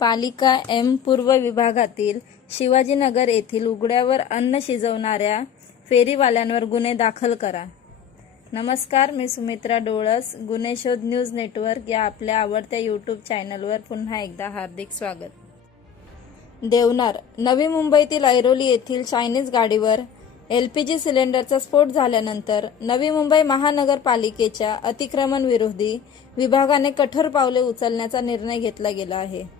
पालिका एम पूर्व विभागातील शिवाजीनगर येथील उघड्यावर अन्न शिजवणाऱ्या फेरीवाल्यांवर गुन्हे दाखल करा. नमस्कार मी सुमित्रा डोळस गुन्हे शोध न्यूज नेटवर्क या आपल्या आवडत्या यूट्यूब चॅनलवर पुन्हा एकदा हार्दिक स्वागत. देवनार नवी मुंबईतील ऐरोली येथील चायनीज गाडीवर एल पी जी सिलेंडरचा स्फोट झाल्यानंतर नवी मुंबई महानगरपालिकेच्या अतिक्रमण विरोधी विभागाने कठोर पावले उचलण्याचा निर्णय घेतला गेला आहे.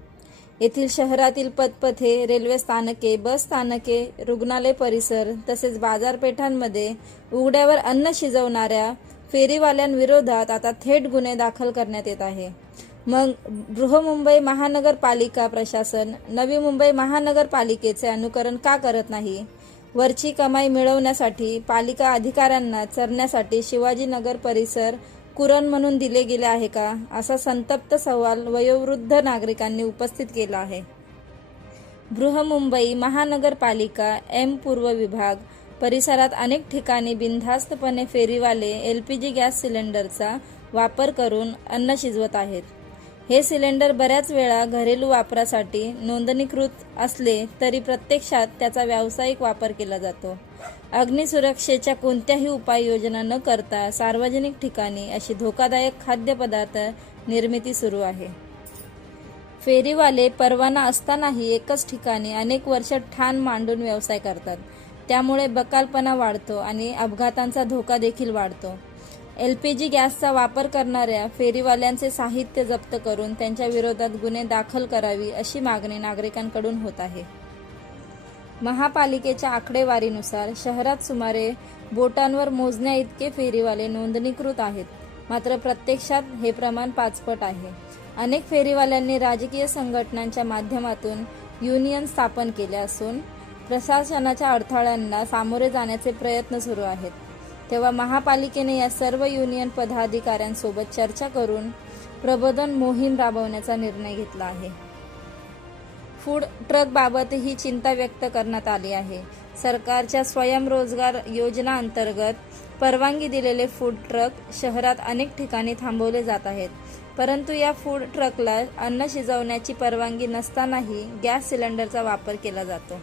येथील शहरातील पदपथे रेल्वे स्थानके बस स्थानके रुग्णालय परिसर तसेच बाजारपेठांमध्ये उघड्यावर अन्न शिजवणाऱ्या फेरीवाल्यांविरोधात आता थेट गुन्हे दाखल करण्यात येत आहे. मग बृहमुंबई महानगरपालिका प्रशासन नवी मुंबई महानगरपालिकेचे अनुकरण का करत नाही? वरची कमाई मिळवण्यासाठी पालिका अधिकाऱ्यांना चरण्यासाठी शिवाजीनगर परिसर कुरण म्हणून दिले गेले आहे का? असा संतप्त सवाल वयोवृद्ध नागरिकांनी उपस्थित केला आहे. बृहमुंबई महानगरपालिका एम पूर्व विभाग परिसरात अनेक ठिकाणी बिनधास्तपणे फेरीवाले एल पी जी गॅस सिलेंडरचा वापर करून अन्न शिजवत आहेत. हे सिलेंडर बऱ्याच वेळा घरेलू वापरासाठी नोंदणीकृत असले तरी प्रत्यक्षात त्याचा व्यावसायिक वापर केला जातो. अग्निसुरक्षेच्या कोणत्याही उपाययोजना न करता सार्वजनिक ठिकाणी अशी धोकादायक खाद्यपदार्थ निर्मिती सुरू आहे. फेरीवाले परवाना असतानाही एकच ठिकाणी अनेक वर्ष ठाण मांडून व्यवसाय करतात. त्यामुळे बकालपणा वाढतो आणि अपघातांचा धोका देखील वाढतो. एलपीजी गॅसचा वापर करणाऱ्या फेरीवाल्यांचे साहित्य जप्त करून त्यांच्या विरोधात गुन्हे दाखल करावी अशी मागणी नागरिकांकडून होत आहे. महापालिकेच्या आकडेवारीनुसार शहरात सुमारे बोटांवर मोजण्या इतके फेरीवाले नोंदणीकृत आहेत. मात्र प्रत्यक्षात हे प्रमाण पाचपट आहे. अनेक फेरीवाल्यांनी राजकीय संघटनांच्या माध्यमातून युनियन स्थापन केले असून प्रशासनाच्या अडथळ्यांना सामोरे जाण्याचे प्रयत्न सुरू आहेत. तेव्हा महापालिकेने या सर्व युनियन पदाधिकाऱ्यांसोबत चर्चा करून प्रबोधन मोहीम राबवण्याचा निर्णय घेतला आहे. फूड ट्रकबाबतही चिंता व्यक्त करण्यात आली आहे. सरकारच्या स्वयंरोजगार योजना अंतर्गत परवानगी दिलेले फूड ट्रक शहरात अनेक ठिकाणी थांबवले जात आहेत. परंतु या फूड ट्रकला अन्न शिजवण्याची परवानगी नसतानाही गॅस सिलेंडरचा वापर केला जातो.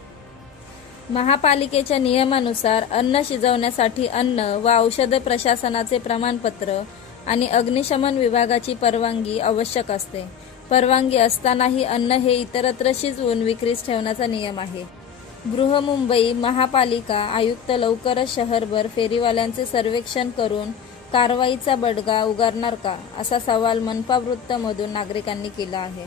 महापालिकेच्या नियमानुसार अन्न शिजवण्यासाठी अन्न व औषध प्रशासनाचे प्रमाणपत्र आणि अग्निशमन विभागाची परवानगी आवश्यक असते. परवानगी असतानाही अन्न हे इतरत्र शिजवून विक्रीस ठेवण्याचा नियम आहे. बृहमुंबई महापालिका आयुक्त लवकरच शहरभर फेरीवाल्यांचे सर्वेक्षण करून कारवाईचा बडगा उगारणार का? असा सवाल मनपा वृत्तमधून नागरिकांनी केला आहे.